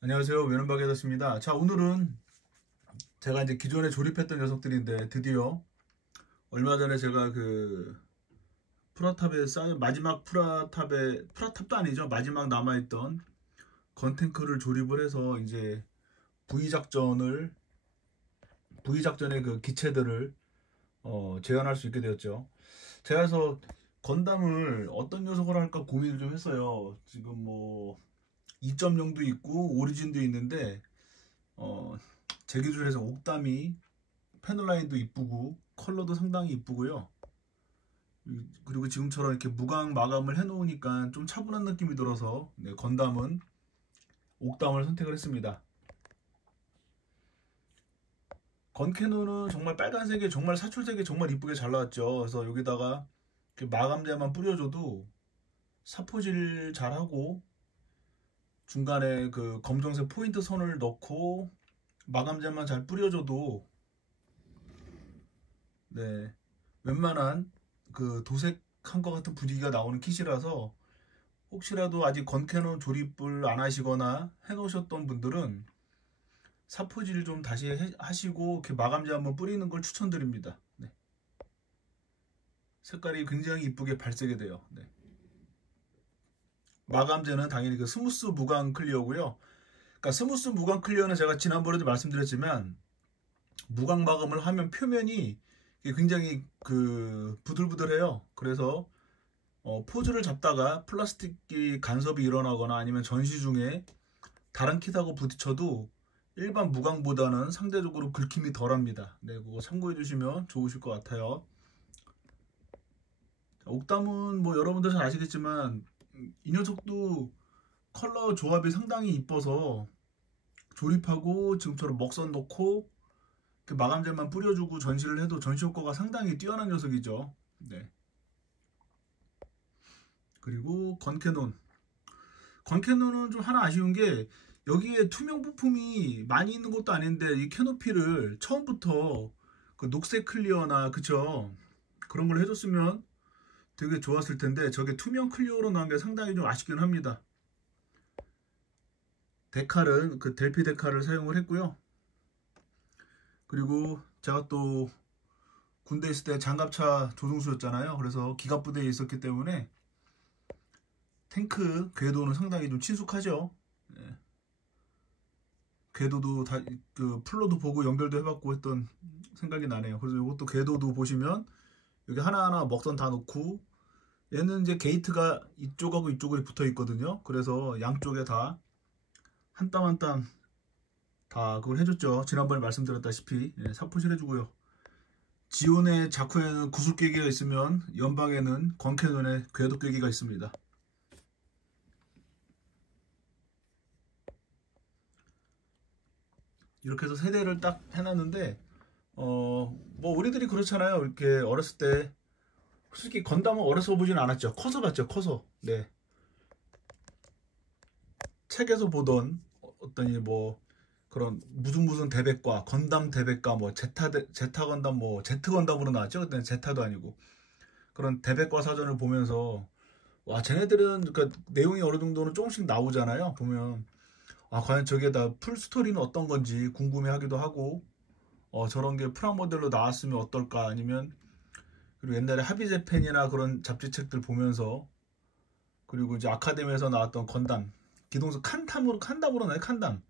안녕하세요. 외눈박이었습니다. 자, 오늘은 제가 이제 기존에 조립했던 녀석들인데 드디어 얼마 전에 제가 그 프라탑에 쌓인 마지막 프라탑도 아니죠. 마지막 남아있던 건탱크를 조립을 해서 이제 V 작전을 V 작전의 그 기체들을 재현할 수 있게 되었죠. 제가 그래서 건담을 어떤 녀석으로 할까 고민을 좀 했어요. 지금 뭐 2.0도 있고 오리진도 있는데 어, 제 기준에서 옥담이 패널라인도 이쁘고 컬러도 상당히 이쁘고요. 그리고 지금처럼 이렇게 무광 마감을 해놓으니까 좀 차분한 느낌이 들어서 네, 건담은 옥담을 선택을 했습니다. 건캐논은 정말 빨간색에 정말 사출색에 정말 이쁘게 잘 나왔죠. 그래서 여기다가 마감재만 뿌려줘도 사포질 잘하고 중간에 그 검정색 포인트 선을 넣고 마감재만 잘 뿌려줘도 네, 웬만한 그 도색한 것 같은 분위기가 나오는 킷이라서 혹시라도 아직 건캐논 조립을 안 하시거나 해놓으셨던 분들은 사포질 좀 다시 하시고 이렇게 마감재 한번 뿌리는 걸 추천드립니다. 네. 색깔이 굉장히 이쁘게 발색이 돼요. 네. 마감재는 당연히 그 스무스 무광 클리어고요. 그러니까 스무스 무광 클리어는 제가 지난번에도 말씀드렸지만 무광 마감을 하면 표면이 굉장히 그 부들부들해요. 그래서 포즈를 잡다가 플라스틱이 간섭이 일어나거나 아니면 전시 중에 다른 킷하고 부딪혀도 일반 무광보다는 상대적으로 긁힘이 덜합니다. 네, 그거 참고해 주시면 좋으실 것 같아요. 옥담은 뭐 여러분들 잘 아시겠지만 이 녀석도 컬러 조합이 상당히 이뻐서 조립하고 지금처럼 먹선 넣고 마감재만 뿌려주고 전시를 해도 전시 효과가 상당히 뛰어난 녀석이죠. 네. 그리고 건캐논. 건캐논은 좀 하나 아쉬운 게 여기에 투명 부품이 많이 있는 것도 아닌데 이 캐노피를 처음부터 그 녹색 클리어나 그쵸 그런 걸 해줬으면 되게 좋았을 텐데 저게 투명 클리어로 나온 게 상당히 좀 아쉽긴 합니다. 데칼은 그 델피 데칼을 사용을 했고요. 그리고 제가 또 군대 있을 때 장갑차 조종수였잖아요. 그래서 기갑부대에 있었기 때문에 탱크 궤도는 상당히 좀 친숙하죠. 예. 궤도도 다 그 플로도 보고 연결도 해봤고 했던 생각이 나네요. 그래서 이것도 궤도도 보시면 여기 하나하나 먹선 다 놓고 얘는 이제 게이트가 이쪽하고 이쪽으로 붙어 있거든요. 그래서 양쪽에 다 한 땀 한 땀 다 그걸 해줬죠. 지난번에 말씀드렸다시피 예, 사포실 해주고요. 지온의 자쿠에는 구슬깨기가 있으면 연방에는 건캐논의 궤도깨기가 있습니다. 이렇게 해서 세대를 딱 해놨는데 뭐 우리들이 그렇잖아요. 이렇게 어렸을 때 솔직히 건담은 어려서 보진 않았죠. 커서 봤죠. 커서. 네. 책에서 보던 어떤 뭐 그런 무슨 대백과 건담 대백과 뭐 제타 건담 뭐 제트 건담으로 나왔죠. 그때는 제타도 아니고 그런 대백과 사전을 보면서 와 쟤네들은 그러니까 내용이 어느 정도는 조금씩 나오잖아요. 보면 아 과연 저게 다 풀 스토리는 어떤 건지 궁금해하기도 하고 저런 게 프라모델로 나왔으면 어떨까 아니면 그리고 옛날에 하비제펜이나 그런 잡지책들 보면서 그리고 이제 아카데미에서 나왔던 건담 기동수 칸담으로 나요 칸담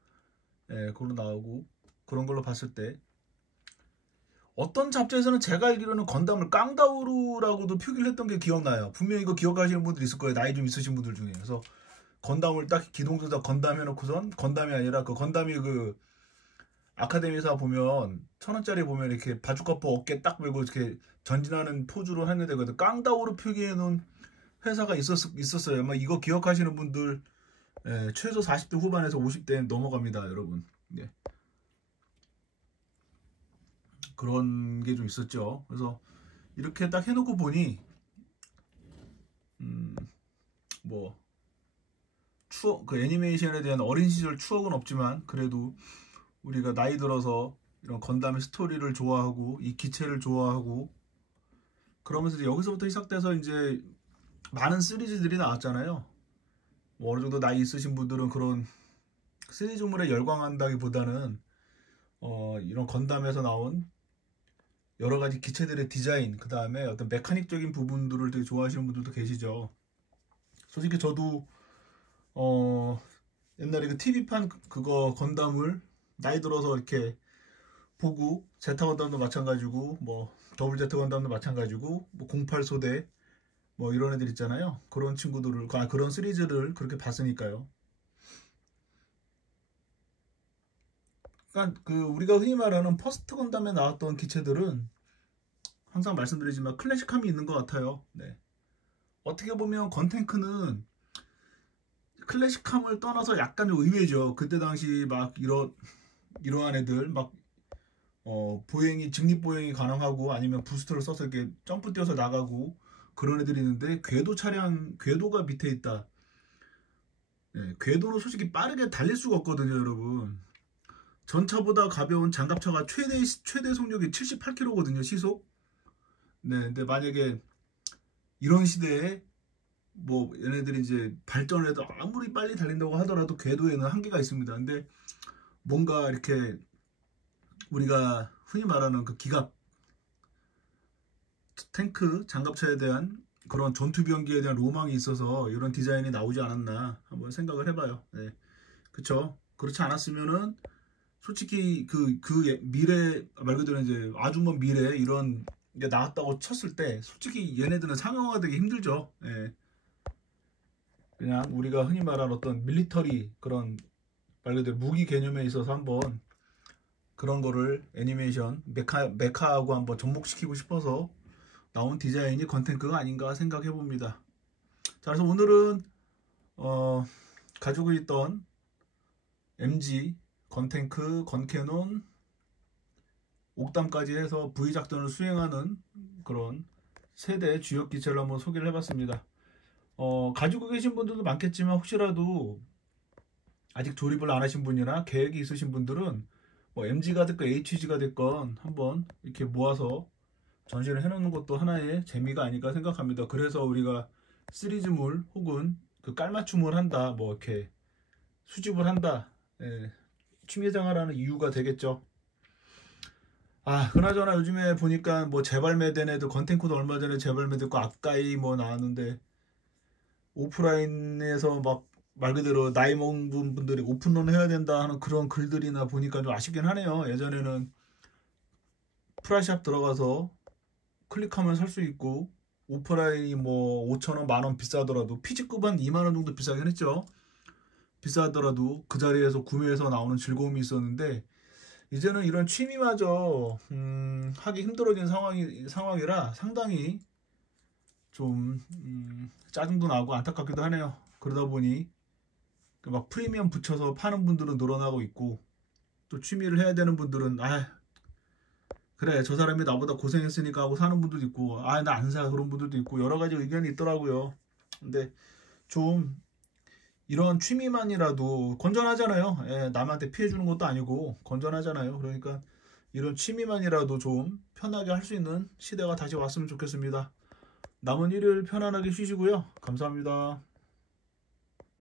예 그걸로 나오고 그런 걸로 봤을 때 어떤 잡지에서는 제가 알기로는 건담을 깡다우루라고도 표기를 했던 게 기억나요. 분명히 이거 기억하시는 분들 있을 거예요. 나이 좀 있으신 분들 중에. 그래서 건담을 딱 기동수다 건담 해놓고선 건담이 아니라 그 건담이 그 아카데미에서 보면 1,000원짜리 보면 이렇게 바주카포 어깨 딱 메고 이렇게 전진하는 포즈로 했는데 그 깡다우루 표기해 놓은 회사가 있었어요. 아마 이거 기억하시는 분들 예, 최소 40대 후반에서 50대 넘어갑니다, 여러분. 네. 그런 게 좀 있었죠. 그래서 이렇게 딱 해놓고 보니 음, 뭐 추억 그 애니메이션에 대한 어린 시절 추억은 없지만 그래도 우리가 나이 들어서 이런 건담의 스토리를 좋아하고 이 기체를 좋아하고 그러면서 이제 여기서부터 시작돼서 이제 많은 시리즈들이 나왔잖아요. 뭐 어느 정도 나이 있으신 분들은 그런 시리즈물에 열광한다기보다는 이런 건담에서 나온 여러 가지 기체들의 디자인, 그 다음에 어떤 메카닉적인 부분들을 되게 좋아하시는 분들도 계시죠. 솔직히 저도 옛날에 그 TV판 그거 건담을 나이 들어서 이렇게 보고, 제타 건담도 마찬가지고 뭐 더블 제트 건담도 마찬가지고 뭐 08소대 뭐 이런 애들 있잖아요. 그런 친구들을, 그런 시리즈를 그렇게 봤으니까요. 그러니까 그 우리가 흔히 말하는 퍼스트 건담에 나왔던 기체들은 항상 말씀드리지만 클래식함이 있는 것 같아요. 네. 어떻게 보면 건탱크는 클래식함을 떠나서 약간 좀 의외죠. 그때 당시 막 이러한 애들 막 보행이, 직립 보행이 가능하고 아니면 부스터를 써서 이렇게 점프 뛰어서 나가고 그런 애들이 있는데, 궤도가 밑에 있다. 네, 궤도는 솔직히 빠르게 달릴 수가 없거든요, 여러분. 전차보다 가벼운 장갑차가 최대 속력이 78km거든요, 시속. 네, 근데 만약에 이런 시대에 뭐 얘네들이 이제 발전을 해도 아무리 빨리 달린다고 하더라도 궤도에는 한계가 있습니다. 근데 뭔가 이렇게 우리가 흔히 말하는 그 기갑 탱크 장갑차에 대한 그런 전투 비행기에 대한 로망이 있어서 이런 디자인이 나오지 않았나 한번 생각을 해봐요. 네. 그쵸? 그렇지 않았으면은 솔직히 미래, 말 그대로 이제 아주 먼 미래에 이런 게 나왔다고 쳤을 때 솔직히 얘네들은 상용화가 되기 힘들죠. 예. 그냥 우리가 흔히 말하는 어떤 밀리터리, 그런 말 그대로 무기 개념에 있어서 한번 그런 거를 애니메이션 메카하고 한번 접목시키고 싶어서 나온 디자인이 건탱크가 아닌가 생각해 봅니다. 자, 그래서 오늘은 가지고 있던 MG, 건탱크, 건캐논, 옥담까지 해서 V작전을 수행하는 그런 세대 주역 기체를 한번 소개를 해봤습니다. 가지고 계신 분들도 많겠지만 혹시라도 아직 조립을 안 하신 분이나 계획이 있으신 분들은 뭐 MG가 됐건 HG가 됐건 한번 이렇게 모아서 전시를 해놓는 것도 하나의 재미가 아닐까 생각합니다. 그래서 우리가 시리즈물 혹은 그 깔맞춤을 한다, 뭐 이렇게 수집을 한다, 예, 취미생활하는 이유가 되겠죠. 그나저나 요즘에 보니까 뭐 재발매된 애들, 건탱크도 얼마 전에 재발매됐고 아까이 뭐 나왔는데, 오프라인에서 막 말 그대로 나이 먹은 분들이 오픈런 해야 된다 하는 그런 글들이나 보니까 좀 아쉽긴 하네요. 예전에는 프라샵 들어가서 클릭하면 살 수 있고, 오프라인이 뭐 5,000원, 만원 비싸더라도, 피지급 한 2만원 정도 비싸긴 했죠. 비싸더라도 그 자리에서 구매해서 나오는 즐거움이 있었는데, 이제는 이런 취미마저 하기 힘들어진 상황이라 상당히 좀 짜증도 나고 안타깝기도 하네요. 그러다 보니 막 프리미엄 붙여서 파는 분들은 늘어나고 있고, 또 취미를 해야 되는 분들은 그래 저 사람이 나보다 고생했으니까 하고 사는 분들도 있고, 나 안 사 그런 분들도 있고, 여러 가지 의견이 있더라고요. 근데 좀 이런 취미만이라도 건전하잖아요. 예, 남한테 피해 주는 것도 아니고 건전하잖아요. 그러니까 이런 취미만이라도 좀 편하게 할 수 있는 시대가 다시 왔으면 좋겠습니다. 남은 일요일 편안하게 쉬시고요. 감사합니다.